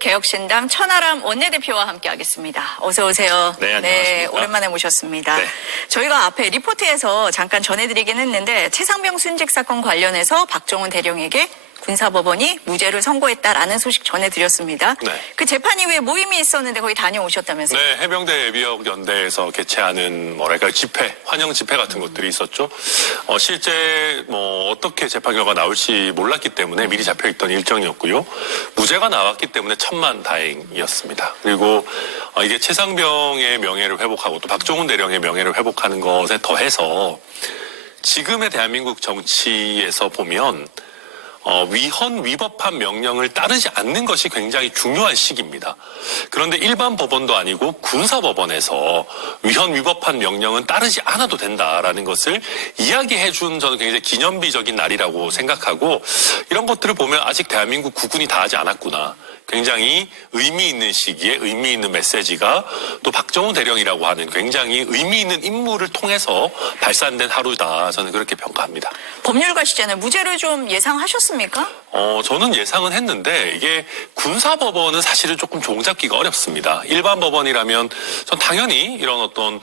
개혁신당 천하람 원내대표와 함께하겠습니다. 어서 오세요. 네, 안녕하십니까. 오랜만에 모셨습니다. 네. 저희가 앞에 리포트에서 잠깐 전해드리긴 했는데 최상병 순직 사건 관련해서 박정훈 대령에게 군사법원이 무죄를 선고했다라는 소식 전해드렸습니다. 네. 그 재판 이후에 모임이 있었는데 거기 다녀오셨다면서요? 네, 해병대 예비역연대에서 개최하는 집회, 환영 집회 같은 것들이 있었죠. 실제 어떻게 재판 결과가 나올지 몰랐기 때문에 미리 잡혀있던 일정이었고요. 무죄가 나왔기 때문에 천만다행이었습니다. 그리고 이게 최상병의 명예를 회복하고 또 박정훈 대령의 명예를 회복하는 것에 더해서 지금의 대한민국 정치에서 보면 위헌 위법한 명령을 따르지 않는 것이 굉장히 중요한 시기입니다. 그런데 일반 법원도 아니고 군사법원에서 위헌 위법한 명령은 따르지 않아도 된다라는 것을 이야기해준 저는 굉장히 기념비적인 날이라고 생각하고, 이런 것들을 보면 아직 대한민국 국군이 다 하지 않았구나. 굉장히 의미 있는 시기에 의미 있는 메시지가 또 박정훈 대령이라고 하는 굉장히 의미 있는 인물을 통해서 발산된 하루다. 저는 그렇게 평가합니다. 법률가시잖아요. 무죄를 좀 예상하셨습니까? 저는 예상은 했는데 이게 군사법원은 사실은 조금 종잡기가 어렵습니다. 일반 법원이라면 전 당연히 이런 어떤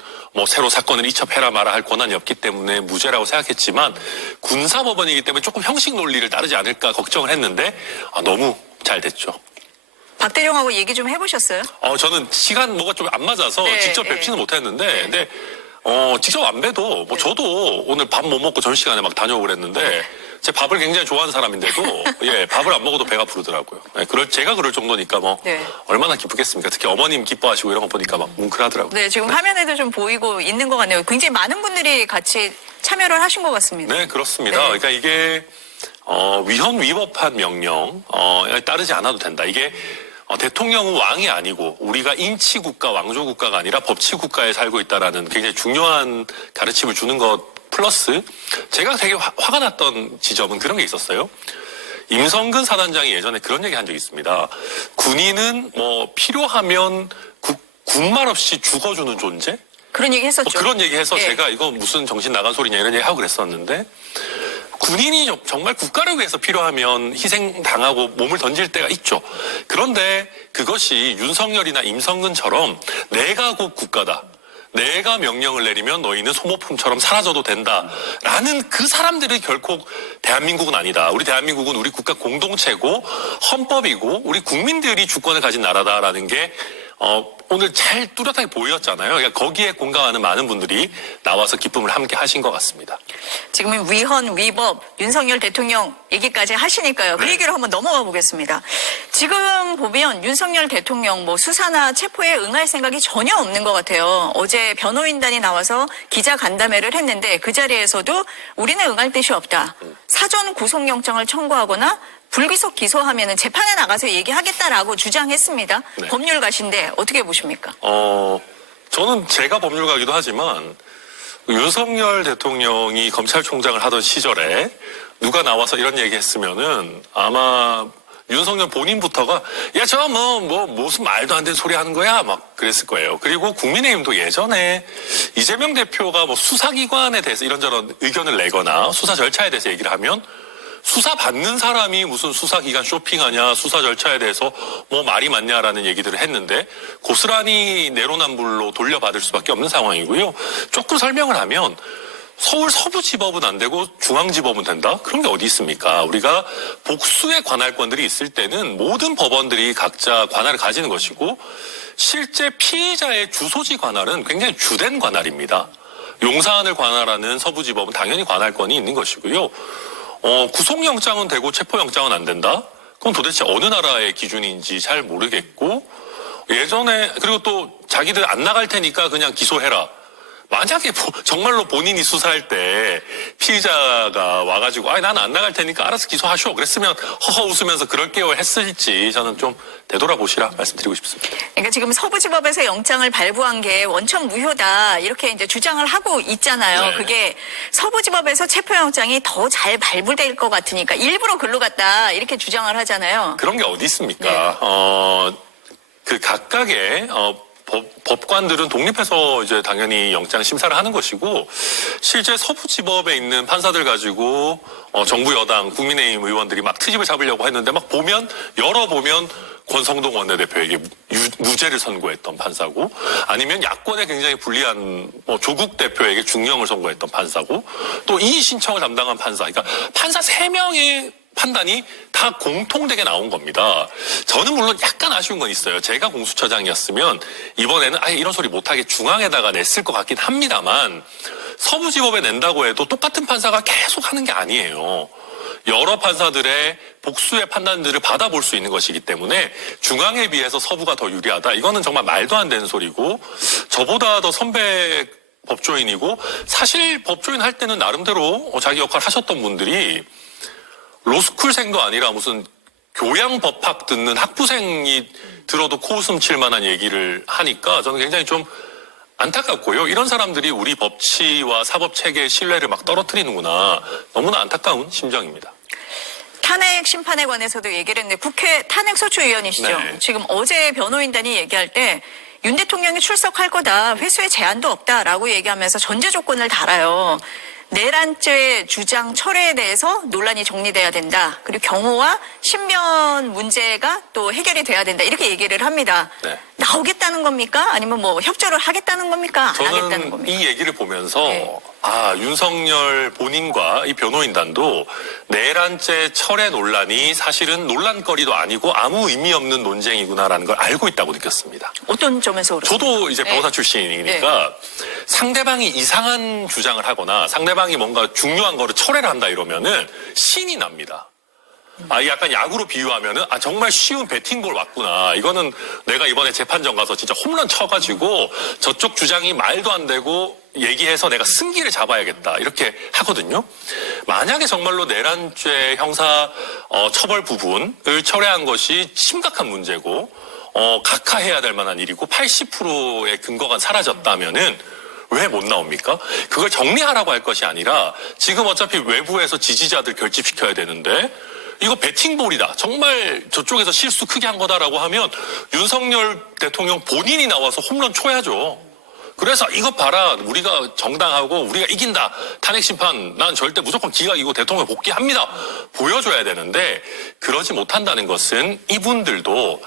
새로 사건을 이첩해라 마라 할 권한이 없기 때문에 무죄라고 생각했지만, 군사법원이기 때문에 조금 형식 논리를 따르지 않을까 걱정을 했는데 너무 잘 됐죠. 박 대령하고 얘기 좀 해보셨어요? 저는 시간 뭐가 좀 안 맞아서 직접 뵙지는 못했는데, 근데 직접 안 뵈도 저도 오늘 밥 못 먹고 점심시간에 막 다녀오고 그랬는데, 제 밥을 굉장히 좋아하는 사람인데도 밥을 안 먹어도 배가 부르더라고요. 제가 그럴 정도니까 얼마나 기쁘겠습니까? 특히 어머님 기뻐하시고 이런 거 보니까 막 뭉클하더라고요. 네, 지금 화면에도 좀 보이고 있는 것 같네요. 굉장히 많은 분들이 같이 참여를 하신 것 같습니다. 네, 그렇습니다. 네. 그러니까 이게 위헌 위법한 명령 따르지 않아도 된다. 이게 대통령은 왕이 아니고 우리가 인치국가, 왕조국가가 아니라 법치국가에 살고 있다라는 굉장히 중요한 가르침을 주는 것 플러스, 제가 되게 화가 났던 지점은 그런 게 있었어요. 임성근 사단장이 예전에 그런 얘기 한 적이 있습니다. 군인은 필요하면 군말 없이 죽어주는 존재? 그런 얘기 했었죠. 그런 얘기 해서 예. 제가 이거 무슨 정신 나간 소리냐 이런 얘기 하고 그랬었는데, 군인이 정말 국가를 위해서 필요하면 희생당하고 몸을 던질 때가 있죠. 그런데 그것이 윤석열이나 임성근처럼 내가 곧 국가다, 내가 명령을 내리면 너희는 소모품처럼 사라져도 된다라는 그 사람들이 결코 대한민국은 아니다. 우리 대한민국은 우리 국가 공동체고 헌법이고 우리 국민들이 주권을 가진 나라다라는 게 오늘 잘 뚜렷하게 보였잖아요. 그러니까 거기에 공감하는 많은 분들이 나와서 기쁨을 함께 하신 것 같습니다. 지금 위헌, 위법, 윤석열 대통령 얘기까지 하시니까요. 그 네. 얘기로 한번 넘어가 보겠습니다. 지금 보면 윤석열 대통령 수사나 체포에 응할 생각이 전혀 없는 것 같아요. 어제 변호인단이 나와서 기자 간담회를 했는데 그 자리에서도 우리는 응할 뜻이 없다. 사전 구속영장을 청구하거나 불기소 기소하면은 재판에 나가서 얘기하겠다라고 주장했습니다. 네. 법률가신데 어떻게 보십니까? 저는 제가 법률가기도 하지만 윤석열 대통령이 검찰총장을 하던 시절에 누가 나와서 이런 얘기 했으면은 아마 윤석열 본인부터가 무슨 말도 안 되는 소리 하는 거야 막 그랬을 거예요. 그리고 국민의힘도 예전에 이재명 대표가 수사기관에 대해서 이런저런 의견을 내거나 수사 절차에 대해서 얘기를 하면 수사 받는 사람이 무슨 수사기관 쇼핑하냐, 수사 절차에 대해서 말이 많냐라는 얘기들을 했는데 고스란히 내로남불로 돌려받을 수밖에 없는 상황이고요. 조금 설명을 하면 서울 서부지법은 안 되고 중앙지법은 된다? 그런 게 어디 있습니까? 우리가 복수의 관할권들이 있을 때는 모든 법원들이 각자 관할을 가지는 것이고, 실제 피의자의 주소지 관할은 굉장히 주된 관할입니다. 용산을 관할하는 서부지법은 당연히 관할권이 있는 것이고요. 구속영장은 되고 체포영장은 안 된다? 그건 도대체 어느 나라의 기준인지 잘 모르겠고, 예전에 그리고 또 자기들 안 나갈 테니까 그냥 기소해라. 만약에 정말로 본인이 수사할 때 피의자가 와가지고 나는 안 나갈 테니까 알아서 기소하쇼 그랬으면 허허 웃으면서 그럴게요 했을지 저는 좀 되돌아보시라 말씀드리고 싶습니다. 그러니까 지금 서부지법에서 영장을 발부한 게 원천 무효다 이렇게 이제 주장을 하고 있잖아요. 네. 그게 서부지법에서 체포영장이 더 잘 발부될 것 같으니까 일부러 글로 갔다 이렇게 주장을 하잖아요. 그런 게 어디 있습니까? 그 각각의 법관들은 독립해서 이제 당연히 영장 심사를 하는 것이고, 실제 서부지법에 있는 판사들 가지고 정부 여당 국민의힘 의원들이 막 트집을 잡으려고 했는데 막 열어보면 권성동 원내대표에게 무죄를 선고했던 판사고, 아니면 야권에 굉장히 불리한 조국 대표에게 중형을 선고했던 판사고, 또 이의 신청을 담당한 판사, 그러니까 판사 3명의 판단이 다 공통되게 나온 겁니다. 저는 물론 약간 아쉬운 건 있어요. 제가 공수처장이었으면 이번에는 아예 이런 소리 못하게 중앙에다가 냈을 것 같긴 합니다만, 서부지법에 낸다고 해도 똑같은 판사가 계속 하는 게 아니에요. 여러 판사들의 복수의 판단들을 받아볼 수 있는 것이기 때문에 중앙에 비해서 서부가 더 유리하다. 이거는 정말 말도 안 되는 소리고, 저보다 더 선배 법조인이고, 사실 법조인 할 때는 나름대로 자기 역할 하셨던 분들이 로스쿨생도 아니라 무슨 교양법학 듣는 학부생이 들어도 코웃음 칠 만한 얘기를 하니까 저는 굉장히 좀 안타깝고요. 이런 사람들이 우리 법치와 사법체계의 신뢰를 막 떨어뜨리는구나. 너무나 안타까운 심정입니다. 탄핵 심판에 관해서도 얘기를 했는데 국회 탄핵소추위원이시죠. 네. 지금 어제 변호인단이 얘기할 때 윤 대통령이 출석할 거다. 회수에 제한도 없다라고 얘기하면서 전제 조건을 달아요. 내란죄 주장 철회에 대해서 논란이 정리돼야 된다. 그리고 경호와 신변 문제가 또 해결이 돼야 된다. 이렇게 얘기를 합니다. 네. 나오겠다는 겁니까? 아니면 뭐 협조를 하겠다는 겁니까? 안 하겠다는 저는 겁니까? 이 얘기를 보면서 네. 윤석열 본인과 이 변호인단도 내란죄 철회 논란이 사실은 논란거리도 아니고 아무 의미 없는 논쟁이구나라는 걸 알고 있다고 느꼈습니다. 어떤 점에서 그렇습니까? 저도 이제 변호사 네. 출신이니까 상대방이 이상한 주장을 하거나 상대방이 뭔가 중요한 거를 철회를 한다 이러면은 신이 납니다. 약간 야구로 비유하면은 정말 쉬운 배팅볼 왔구나. 이거는 내가 이번에 재판정 가서 진짜 홈런 쳐가지고 저쪽 주장이 말도 안 되고 얘기해서 내가 승기를 잡아야겠다. 이렇게 하거든요. 만약에 정말로 내란죄 형사 처벌 부분을 철회한 것이 심각한 문제고 각하해야 될 만한 일이고 80%의 근거가 사라졌다면은 왜 못 나옵니까? 그걸 정리하라고 할 것이 아니라 지금 어차피 외부에서 지지자들 결집시켜야 되는데 이거 배팅볼이다. 정말 저쪽에서 실수 크게 한 거다라고 하면 윤석열 대통령 본인이 나와서 홈런 쳐야죠. 그래서 이것 봐라. 우리가 정당하고 우리가 이긴다. 탄핵심판 난 절대 무조건 기각이고 대통령 복귀합니다. 보여줘야 되는데 그러지 못한다는 것은 이분들도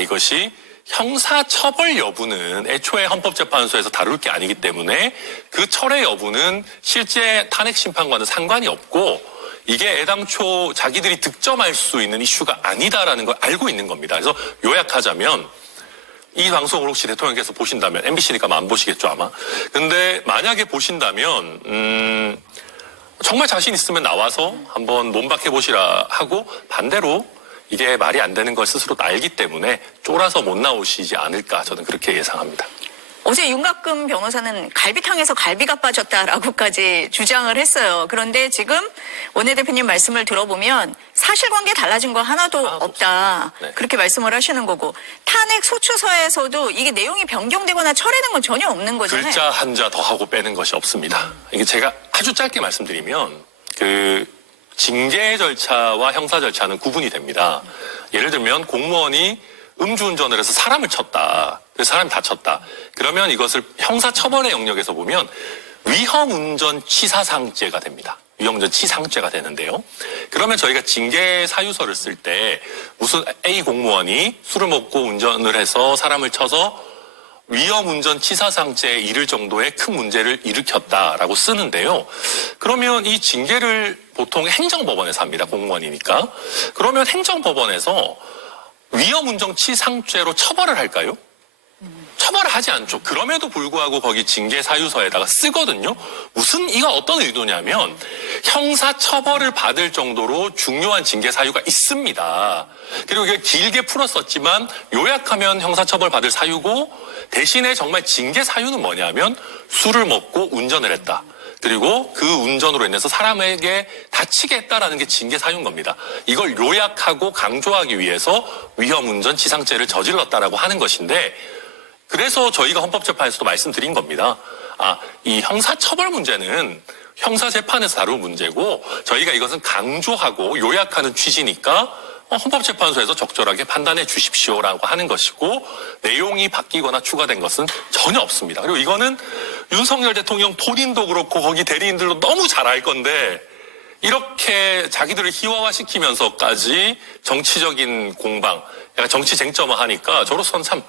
이것이 형사처벌 여부는 애초에 헌법재판소에서 다룰 게 아니기 때문에 그 철회 여부는 실제 탄핵심판과는 상관이 없고 이게 애당초 자기들이 득점할 수 있는 이슈가 아니다라는 걸 알고 있는 겁니다. 그래서 요약하자면 이 방송을 혹시 대통령께서 보신다면 MBC니까 안 보시겠죠 아마. 근데 만약에 보신다면 정말 자신 있으면 나와서 한번 몸박해 보시라 하고 반대로 이게 말이 안 되는 걸 스스로도 알기 때문에 쫄아서 못 나오시지 않을까 저는 그렇게 예상합니다. 어제 윤곽금 변호사는 갈비탕에서 갈비가 빠졌다라고까지 주장을 했어요. 그런데 지금 원내대표님 말씀을 들어보면 사실관계 달라진 거 하나도 없다. 네. 그렇게 말씀을 하시는 거고 탄핵 소추서에서도 이게 내용이 변경되거나 철회된 건 전혀 없는 거잖아요. 글자 한자 더 하고 빼는 것이 없습니다. 이게 제가 아주 짧게 말씀드리면 징계 절차와 형사 절차는 구분이 됩니다. 예를 들면 공무원이 음주운전을 해서 사람을 쳤다. 그래서 사람이 다쳤다. 그러면 이것을 형사처벌의 영역에서 보면 위험운전치사상죄가 됩니다. 위험운전치상죄가 되는데요. 그러면 저희가 징계 사유서를 쓸 때 무슨 A 공무원이 술을 먹고 운전을 해서 사람을 쳐서 위험운전치사상죄에 이를 정도의 큰 문제를 일으켰다라고 쓰는데요. 그러면 이 징계를 보통 행정법원에서 합니다. 공무원이니까. 그러면 행정법원에서 위험운전치상죄로 처벌을 할까요? 처벌을 하지 않죠. 그럼에도 불구하고 거기 징계 사유서에다가 쓰거든요. 이거 어떤 의도냐면 형사 처벌을 받을 정도로 중요한 징계 사유가 있습니다. 그리고 이게 길게 풀었었지만 요약하면 형사 처벌 받을 사유고 대신에 정말 징계 사유는 뭐냐면 술을 먹고 운전을 했다. 그리고 그 운전으로 인해서 사람에게 다치게 했다라는 게 징계 사유인 겁니다. 이걸 요약하고 강조하기 위해서 위험운전치상죄를 저질렀다라고 하는 것인데 그래서 저희가 헌법재판에서도 말씀드린 겁니다. 이 형사처벌 문제는 형사재판에서 다룰 문제고 저희가 이것은 강조하고 요약하는 취지니까 헌법재판소에서 적절하게 판단해 주십시오라고 하는 것이고 내용이 바뀌거나 추가된 것은 전혀 없습니다. 그리고 이거는 윤석열 대통령 본인도 그렇고 거기 대리인들도 너무 잘 알 건데 이렇게 자기들을 희화화시키면서까지 정치적인 공방 약간 정치 쟁점화하니까 저로서는 참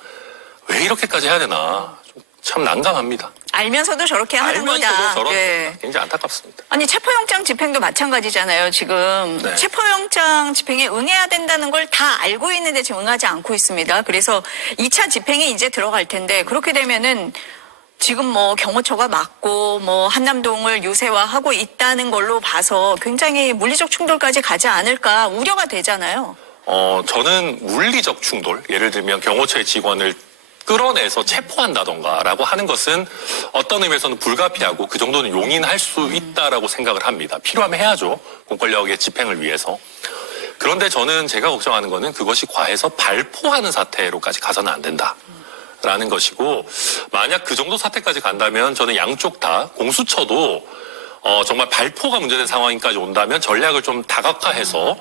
왜 이렇게까지 해야 되나 참 난감합니다. 알면서도 저렇게 하는 알면서도 거다. 저런 네. 굉장히 안타깝습니다. 아니 체포영장 집행도 마찬가지잖아요. 지금 네. 체포영장 집행에 응해야 된다는 걸 다 알고 있는데 지금 응하지 않고 있습니다. 그래서 2차 집행이 이제 들어갈 텐데 그렇게 되면은 지금 뭐 경호처가 막고 뭐 한남동을 요새화하고 있다는 걸로 봐서 굉장히 물리적 충돌까지 가지 않을까 우려가 되잖아요. 저는 물리적 충돌, 예를 들면 경호처의 직원을 끌어내서 체포한다던가라고 하는 것은 어떤 의미에서는 불가피하고 그 정도는 용인할 수 있다라고 생각을 합니다. 필요하면 해야죠. 공권력의 집행을 위해서. 그런데 저는 제가 걱정하는 거는 그것이 과해서 발포하는 사태로까지 가서는 안 된다라는 것이고, 만약 그 정도 사태까지 간다면 저는 양쪽 다 공수처도 정말 발포가 문제된 상황까지 온다면 전략을 좀 다각화해서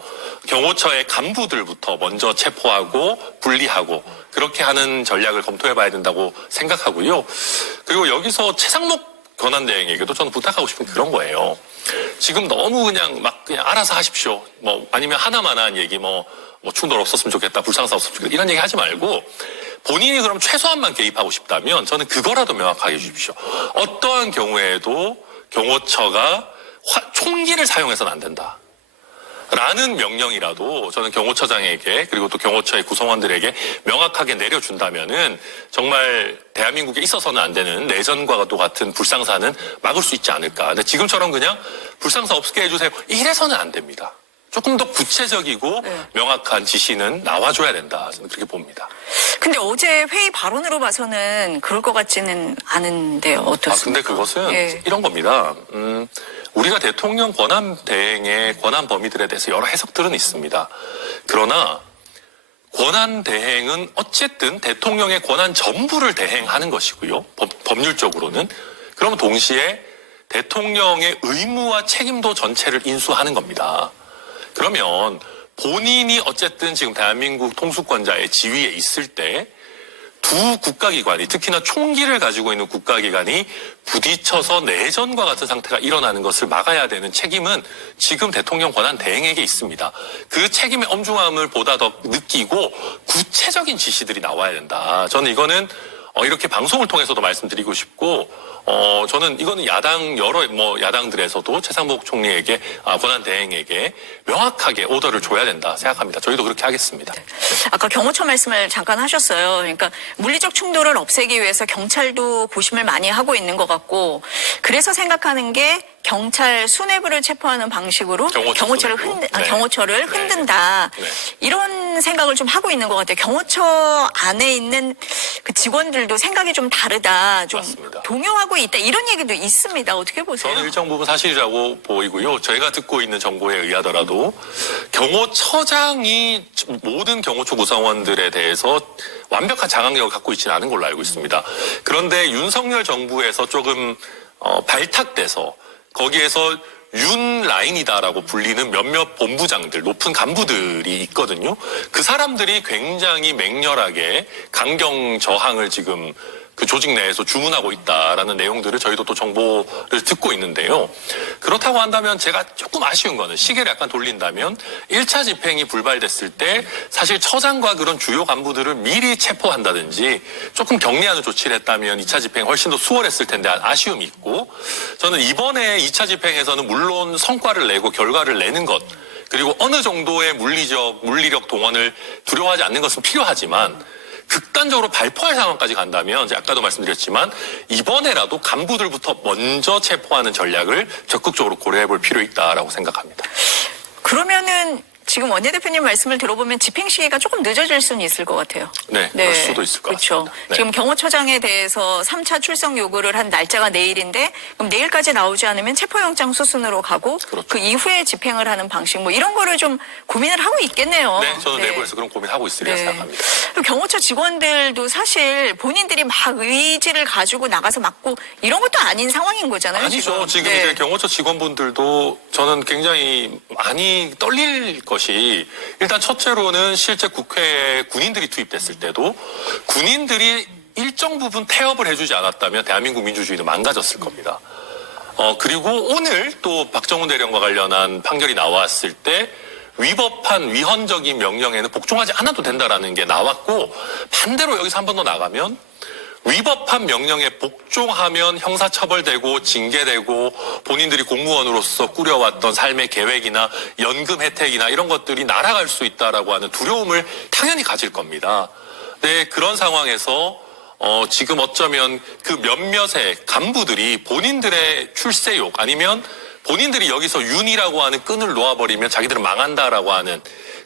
경호처의 간부들부터 먼저 체포하고 분리하고 그렇게 하는 전략을 검토해봐야 된다고 생각하고요. 그리고 여기서 최상목 권한대행에게도 저는 부탁하고 싶은 게 그런 거예요. 지금 너무 그냥 알아서 하십시오. 뭐 아니면 하나만한 얘기 뭐 충돌 없었으면 좋겠다, 불상사 없었으면 좋겠다 이런 얘기 하지 말고 본인이 그럼 최소한만 개입하고 싶다면 저는 그거라도 명확하게 해주십시오. 어떠한 경우에도 경호처가 총기를 사용해서는 안 된다. 라는 명령이라도 저는 경호처장에게 그리고 또 경호처의 구성원들에게 명확하게 내려준다면은 정말 대한민국에 있어서는 안 되는 내전과 또 같은 불상사는 막을 수 있지 않을까. 근데 지금처럼 그냥 불상사 없게 해주세요. 이래서는 안 됩니다. 조금 더 구체적이고 명확한 지시는 나와줘야 된다. 저는 그렇게 봅니다. 근데 어제 회의 발언으로 봐서는 그럴 것 같지는 않은데요. 어떻습니까? 근데 그것은 예. 이런 겁니다. 우리가 대통령 권한 대행의 권한 범위들에 대해서 여러 해석들은 있습니다. 그러나 권한 대행은 어쨌든 대통령의 권한 전부를 대행하는 것이고요. 법률적으로는. 그러면 동시에 대통령의 의무와 책임도 전체를 인수하는 겁니다. 그러면 본인이 어쨌든 지금 대한민국 통수권자의 지위에 있을 때 두 국가기관이 특히나 총기를 가지고 있는 국가기관이 부딪혀서 내전과 같은 상태가 일어나는 것을 막아야 되는 책임은 지금 대통령 권한 대행에게 있습니다. 그 책임의 엄중함을 보다 더 느끼고 구체적인 지시들이 나와야 된다. 저는 이거는 이렇게 방송을 통해서도 말씀드리고 싶고 저는 이거는 여러 야당들에서도 최상목 총리에게 권한 대행에게 명확하게 오더를 줘야 된다 생각합니다. 저희도 그렇게 하겠습니다. 아까 경호처 말씀을 잠깐 하셨어요. 그러니까 물리적 충돌을 없애기 위해서 경찰도 고심을 많이 하고 있는 것 같고 그래서 생각하는 게 경찰 수뇌부를 체포하는 방식으로 경호처를 흔든다. 네. 이런 생각을 좀 하고 있는 것 같아요. 경호처 안에 있는 그 직원들도 생각이 좀 다르다. 좀 맞습니다. 동요하고 있다. 이런 얘기도 있습니다. 어떻게 보세요? 저는 일정 부분 사실이라고 보이고요. 저희가 듣고 있는 정보에 의하더라도 경호처장이 모든 경호처 구성원들에 대해서 완벽한 장악력을 갖고 있지는 않은 걸로 알고 있습니다. 그런데 윤석열 정부에서 조금 발탁돼서 거기에서 윤 라인이다라고 불리는 몇몇 본부장들, 높은 간부들이 있거든요. 그 사람들이 굉장히 맹렬하게 강경 저항을 지금 그 조직 내에서 주문하고 있다라는 내용들을 저희도 또 정보를 듣고 있는데요. 그렇다고 한다면 제가 조금 아쉬운 거는 시계를 약간 돌린다면 1차 집행이 불발됐을 때 사실 처장과 그런 주요 간부들을 미리 체포한다든지 조금 격리하는 조치를 했다면 2차 집행 훨씬 더 수월했을 텐데 아쉬움이 있고 저는 이번에 2차 집행에서는 물론 성과를 내고 결과를 내는 것 그리고 어느 정도의 물리력 동원을 두려워하지 않는 것은 필요하지만 극단적으로 발포할 상황까지 간다면 제가 아까도 말씀드렸지만 이번에라도 간부들부터 먼저 체포하는 전략을 적극적으로 고려해 볼 필요 있다라고 생각합니다. 그러면은 지금 원내대표님 말씀을 들어보면 집행 시기가 조금 늦어질 수는 있을 것 같아요. 네, 그럴 수도 있을 것 그렇죠. 같습니다. 네. 지금 경호처장에 대해서 3차 출석 요구를 한 날짜가 내일인데 그럼 내일까지 나오지 않으면 체포영장 수순으로 가고 그렇죠. 그 이후에 집행을 하는 방식 뭐 이런 거를 좀 고민을 하고 있겠네요. 네, 저는 내부에서 그런 고민하고 있으리라 생각합니다. 그리고 경호처 직원들도 사실 본인들이 막 의지를 가지고 나가서 막고 이런 것도 아닌 상황인 거잖아요. 아니죠. 지금 이제 경호처 직원분들도 저는 굉장히 많이 떨릴 것이 일단 첫째로는 실제 국회에 군인들이 투입됐을 때도 군인들이 일정 부분 태업을 해주지 않았다면 대한민국 민주주의도 망가졌을 겁니다. 그리고 오늘 또 박정훈 대령과 관련한 판결이 나왔을 때 위법한 위헌적인 명령에는 복종하지 않아도 된다라는 게 나왔고, 반대로 여기서 한 번 더 나가면 위법한 명령에 복종하면 형사처벌되고 징계되고 본인들이 공무원으로서 꾸려왔던 삶의 계획이나 연금 혜택이나 이런 것들이 날아갈 수 있다라고 하는 두려움을 당연히 가질 겁니다. 네, 그런 상황에서 지금 어쩌면 그 몇몇의 간부들이 본인들의 출세욕 아니면 본인들이 여기서 윤이라고 하는 끈을 놓아버리면 자기들은 망한다라고 하는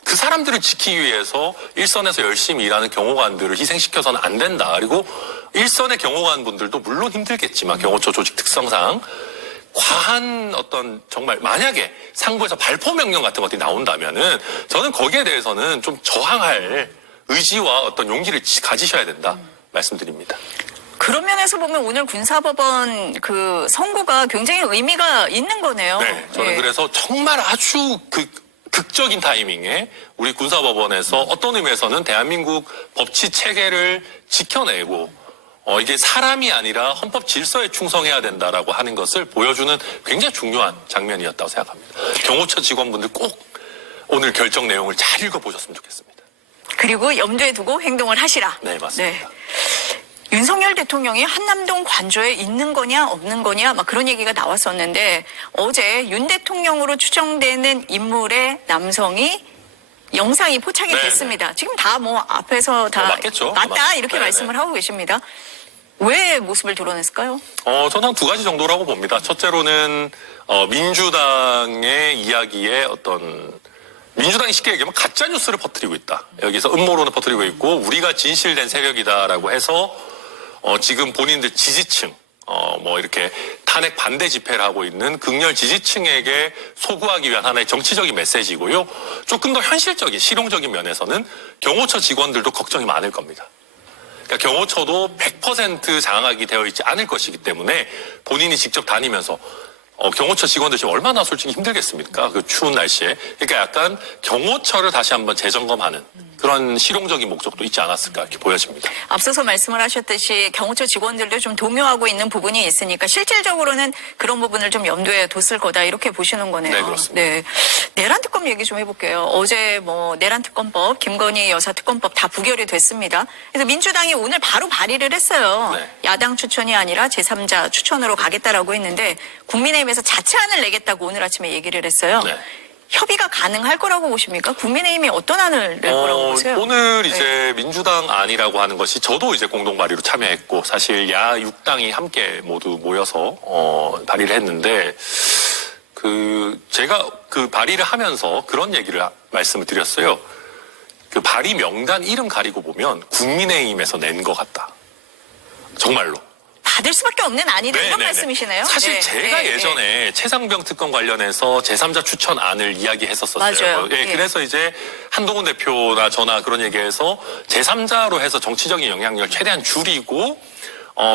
그 사람들을 지키기 위해서 일선에서 열심히 일하는 경호관들을 희생시켜서는 안 된다. 그리고 일선의 경호관 분들도 물론 힘들겠지만 경호처 조직 특성상 과한 어떤 정말 만약에 상부에서 발포 명령 같은 것들이 나온다면은 저는 거기에 대해서는 좀 저항할 의지와 어떤 용기를 가지셔야 된다 말씀드립니다. 그런 면에서 보면 오늘 군사법원 그 선고가 굉장히 의미가 있는 거네요. 네, 저는 예. 그래서 정말 아주 극적인 타이밍에 우리 군사법원에서 어떤 의미에서는 대한민국 법치 체계를 지켜내고 이게 사람이 아니라 헌법 질서에 충성해야 된다라고 하는 것을 보여주는 굉장히 중요한 장면이었다고 생각합니다. 경호처 직원분들 꼭 오늘 결정 내용을 잘 읽어보셨으면 좋겠습니다. 그리고 염두에 두고 행동을 하시라. 네, 맞습니다. 윤석열 대통령이 한남동 관저에 있는 거냐 없는 거냐 막 그런 얘기가 나왔었는데 어제 윤 대통령으로 추정되는 인물의 남성이 영상이 포착이 네, 됐습니다. 지금 다 뭐 앞에서 다 맞겠죠. 맞다 이렇게 네, 말씀을 하고 계십니다. 왜 모습을 드러냈을까요? 저는 한 두 가지 정도라고 봅니다. 첫째로는 민주당의 이야기에 민주당이 쉽게 얘기하면 가짜 뉴스를 퍼뜨리고 있다. 여기서 음모론을 퍼뜨리고 있고 우리가 진실된 세력이다라고 해서 지금 본인들 지지층 이렇게 탄핵 반대 집회를 하고 있는 극렬 지지층에게 소구하기 위한 하나의 정치적인 메시지고요. 조금 더 현실적인 실용적인 면에서는 경호처 직원들도 걱정이 많을 겁니다. 그러니까 경호처도 100% 장악이 되어 있지 않을 것이기 때문에 본인이 직접 다니면서 경호처 직원들 지금 얼마나 솔직히 힘들겠습니까? 그 추운 날씨에. 그러니까 약간 경호처를 다시 한번 재점검하는 그런 실용적인 목적도 있지 않았을까 이렇게 보여집니다. 앞서서 말씀을 하셨듯이 경호처 직원들도 좀 동요하고 있는 부분이 있으니까 실질적으로는 그런 부분을 좀 염두에 뒀을 거다 이렇게 보시는 거네요. 네, 그렇습니다. 네. 내란 특검 얘기 좀 해볼게요. 어제 내란 특검법, 김건희 여사 특검법 다 부결이 됐습니다. 그래서 민주당이 오늘 바로 발의를 했어요. 네. 야당 추천이 아니라 제3자 추천으로 가겠다라고 했는데 국민의힘에서 자체안을 내겠다고 오늘 아침에 얘기를 했어요. 네. 협의가 가능할 거라고 보십니까? 국민의힘이 어떤 안을 낼 거라고 보세요? 오늘 이제 민주당 안이라고 하는 것이 저도 이제 공동 발의로 참여했고 사실 야 6당이 함께 모두 모여서 발의를 했는데 제가 그 발의를 하면서 그런 얘기를 말씀을 드렸어요. 그 발의 명단 이름 가리고 보면 국민의힘에서 낸 것 같다. 정말로. 받을 수밖에 없는 안이다 이런 말씀이시네요. 사실 네. 제가 네. 예전에 최상병 특검 관련해서 제3자 추천안을 이야기했었어요. 맞아요. 예, 예. 그래서 이제 한동훈 대표나 저나 그런 얘기해서 제3자로 해서 정치적인 영향력을 최대한 줄이고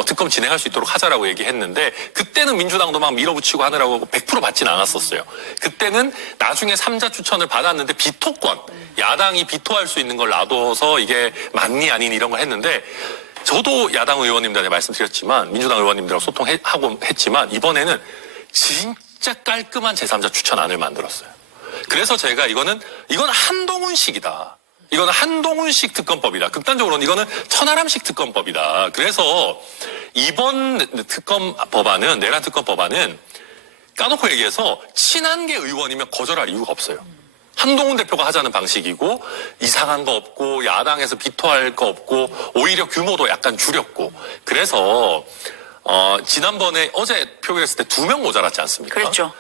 특검 진행할 수 있도록 하자라고 얘기했는데 그때는 민주당도 막 밀어붙이고 하느라고 100% 받지는 않았었어요. 그때는 나중에 3자 추천을 받았는데 비토권, 야당이 비토할 수 있는 걸 놔둬서 이게 맞니 아니니 이런 걸 했는데 저도 야당 의원님들한테 말씀드렸지만 민주당 의원님들하고 소통하고 했지만 이번에는 진짜 깔끔한 제3자 추천안을 만들었어요. 그래서 제가 이건 한동훈식이다. 이거는 한동훈식 특검법이다. 극단적으로는 이거는 천하람식 특검법이다. 그래서 이번 특검 법안은 내란 특검 법안은 까놓고 얘기해서 친한계 의원이면 거절할 이유가 없어요. 한동훈 대표가 하자는 방식이고 이상한 거 없고 야당에서 비토할 거 없고 오히려 규모도 약간 줄였고 그래서 지난번에 어제 표결했을 때 2명 모자랐지 않습니까? 그렇죠.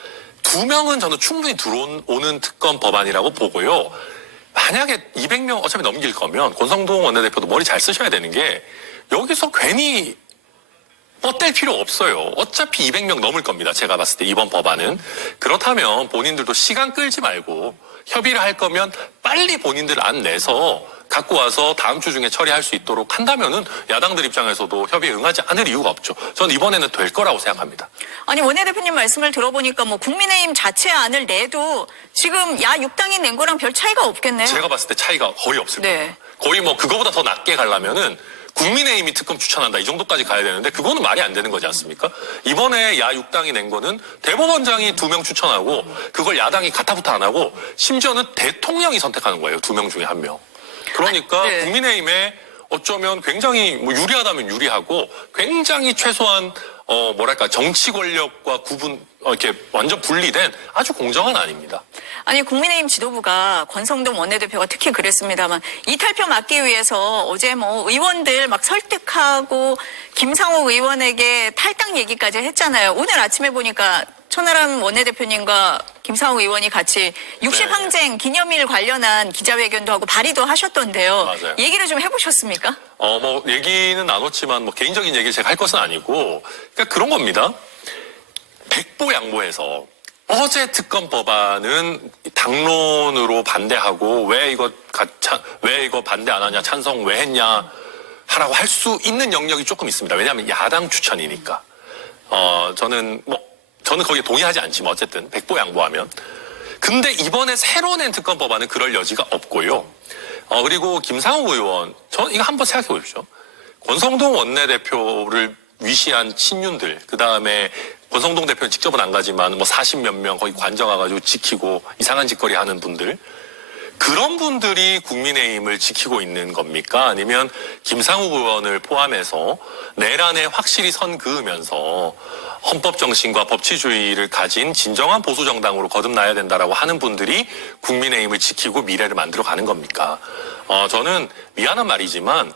2명은 저는 충분히 들어오는 특검 법안이라고 보고요. 만약에 200명 어차피 넘길 거면 권성동 원내대표도 머리 잘 쓰셔야 되는 게 여기서 괜히 뻗댈 필요 없어요. 어차피 200명 넘을 겁니다. 제가 봤을 때 이번 법안은. 그렇다면 본인들도 시간 끌지 말고 협의를 할 거면 빨리 본인들 안 내서 갖고 와서 다음 주 중에 처리할 수 있도록 한다면은 야당들 입장에서도 협의에 응하지 않을 이유가 없죠. 저는 이번에는 될 거라고 생각합니다. 아니 원내대표님 말씀을 들어보니까 국민의힘 자체 안을 내도 지금 야 6당이 낸 거랑 별 차이가 없겠네요. 제가 봤을 때 차이가 거의 없을 네. 거예요. 거의 그거보다 더 낮게 가려면은 국민의힘이 특검 추천한다 이 정도까지 가야 되는데 그거는 말이 안 되는 거지 않습니까? 이번에 야6당이 낸 거는 대법원장이 2명 추천하고 그걸 야당이 가타부타 안 하고 심지어는 대통령이 선택하는 거예요. 2명 중에 1명. 그러니까 네. 국민의힘에 어쩌면 굉장히 뭐 유리하다면 유리하고 굉장히 최소한 뭐랄까 정치 권력과 이렇게 완전 분리된 아주 공정한 안입니다. 아니 국민의힘 지도부가 권성동 원내대표가 특히 그랬습니다만 이탈표 막기 위해서 어제 뭐 의원들 막 설득하고 김상욱 의원에게 탈당 얘기까지 했잖아요. 오늘 아침에 보니까 천하람 원내대표님과 김상욱 의원이 같이 60항쟁 기념일 관련한 기자회견도 하고 발의도 하셨던데요. 맞아요. 얘기를 좀 해보셨습니까? 뭐 얘기는 나눴지만 뭐 개인적인 얘기를 제가 할 것은 아니고 그러니까 그런 겁니다. 백보양보해서 어제 특검 법안은 당론으로 반대하고 왜 이거 반대 안 하냐 찬성 왜 했냐 하라고 할 수 있는 영역이 조금 있습니다. 왜냐하면 야당 추천이니까. 저는 거기에 동의하지 않지만 어쨌든 백보양보하면. 근데 이번에 새로 낸 특검 법안은 그럴 여지가 없고요. 그리고 김상욱 의원, 이거 한번 생각해 보십시오. 권성동 원내대표를 위시한 친윤들, 그 다음에 권성동 대표는 직접은 안 가지만 뭐 40몇 명 거기 관저 가가지고 지키고 이상한 짓거리 하는 분들. 그런 분들이 국민의힘을 지키고 있는 겁니까? 아니면 김상욱 의원을 포함해서 내란에 확실히 선 그으면서 헌법 정신과 법치주의를 가진 진정한 보수 정당으로 거듭나야 된다라고 하는 분들이 국민의힘을 지키고 미래를 만들어 가는 겁니까? 저는 미안한 말이지만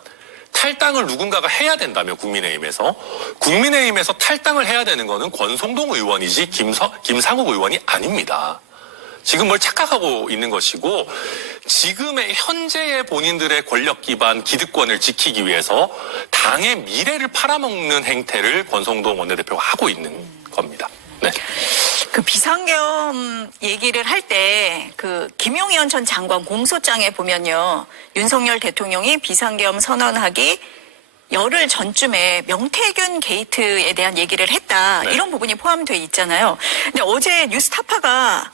탈당을 누군가가 해야 된다면 국민의힘에서 탈당을 해야 되는 거는 권성동 의원이지 김상욱 의원이 아닙니다. 지금 뭘 착각하고 있는 것이고 지금의 현재의 본인들의 권력 기반 기득권을 지키기 위해서 당의 미래를 팔아먹는 행태를 권성동 원내대표가 하고 있는 겁니다. 네. 그 비상계엄 얘기를 할 때 그 김용현 전 장관 공소장에 보면요. 윤석열 대통령이 비상계엄 선언하기 열흘 전쯤에 명태균 게이트에 대한 얘기를 했다. 네. 이런 부분이 포함되어 있잖아요. 근데 어제 뉴스타파가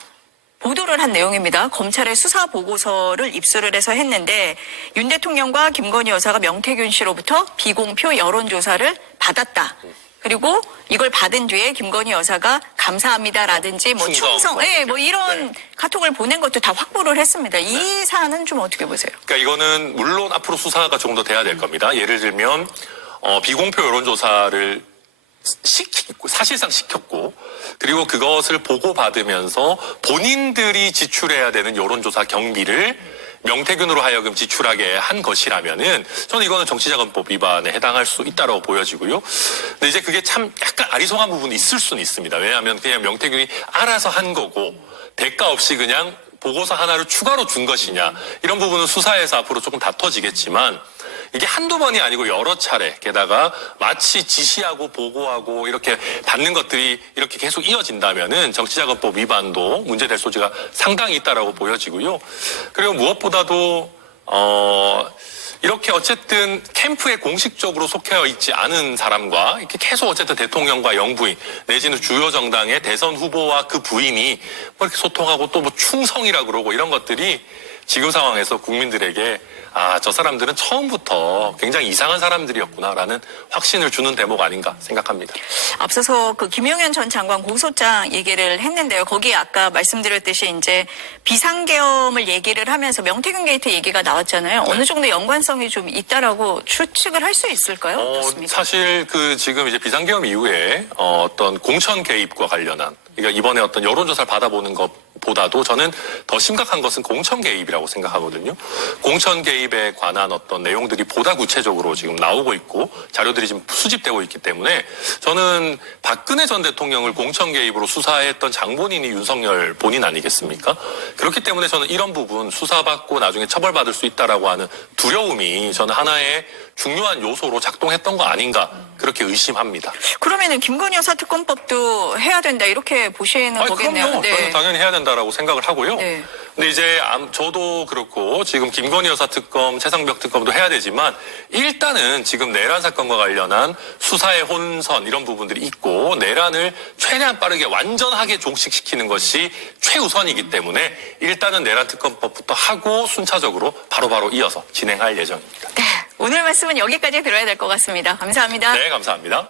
보도를 한 내용입니다. 검찰의 수사 보고서를 입수를 해서 했는데 윤 대통령과 김건희 여사가 명태균 씨로부터 비공표 여론조사를 받았다. 그리고 이걸 받은 뒤에 김건희 여사가 감사합니다라든지 뭐 충성, 뭐 이런 네. 카톡을 보낸 것도 다 확보를 했습니다. 이 사안은 좀 어떻게 보세요? 그러니까 이거는 물론 앞으로 수사가 조금 더 돼야 될 겁니다. 예를 들면 비공표 여론조사를 사실상 시켰고 그리고 그것을 보고받으면서 본인들이 지출해야 되는 여론조사 경비를 명태균으로 하여금 지출하게 한 것이라면은 저는 이거는 정치자금법 위반에 해당할 수 있다고 보여지고요. 근데 이제 그게 참 약간 아리송한 부분이 있을 수는 있습니다. 왜냐하면 그냥 명태균이 알아서 한 거고 대가 없이 그냥 보고서 하나를 추가로 준 것이냐 이런 부분은 수사에서 앞으로 조금 다퉈지겠지만 이게 한두 번이 아니고 여러 차례 게다가 마치 지시하고 보고하고 이렇게 받는 것들이 이렇게 계속 이어진다면은 정치자금법 위반도 문제될 소지가 상당히 있다라고 보여지고요. 그리고 무엇보다도 이렇게 어쨌든 캠프에 공식적으로 속해 있지 않은 사람과 이렇게 계속 어쨌든 대통령과 영부인 내지는 주요 정당의 대선 후보와 그 부인이 뭐 이렇게 소통하고 또 뭐 충성이라 그러고 이런 것들이 지금 상황에서 국민들에게 저 사람들은 처음부터 굉장히 이상한 사람들이었구나라는 확신을 주는 대목 아닌가 생각합니다. 앞서서 그 김용현 전 장관 공소장 얘기를 했는데요. 거기에 아까 말씀드렸듯이 이제 비상계엄을 얘기를 하면서 명태균 게이트 얘기가 나왔잖아요. 네. 어느 정도 연관성이 좀 있다라고 추측을 할 수 있을까요? 어떻습니까? 사실 지금 이제 비상계엄 이후에 어떤 공천 개입과 관련한 그러니까 이번에 어떤 여론조사를 받아보는 것보다도 저는 더 심각한 것은 공천 개입이라고 생각하거든요. 공천 개입에 관한 어떤 내용들이 보다 구체적으로 지금 나오고 있고 자료들이 지금 수집되고 있기 때문에 저는 박근혜 전 대통령을 공천 개입으로 수사했던 장본인이 윤석열 본인 아니겠습니까? 그렇기 때문에 저는 이런 부분 수사받고 나중에 처벌받을 수 있다라고 하는 두려움이 저는 하나의 중요한 요소로 작동했던 거 아닌가 그렇게 의심합니다. 그러면은 김건희 여사 특검법도 해야 된다 이렇게 보시는 거겠네요. 그럼요. 저는 당연히 해야 된다라고 생각을 하고요. 네. 근데 이제 저도 그렇고 지금 김건희 여사 특검, 최상벽 특검도 해야 되지만 일단은 지금 내란 사건과 관련한 수사의 혼선 이런 부분들이 있고 내란을 최대한 빠르게 완전하게 종식시키는 것이 최우선이기 때문에 일단은 내란 특검법부터 하고 순차적으로 바로바로 이어서 진행할 예정입니다. 네. 오늘 말씀은 여기까지 들어야 될 것 같습니다. 감사합니다. 네, 감사합니다.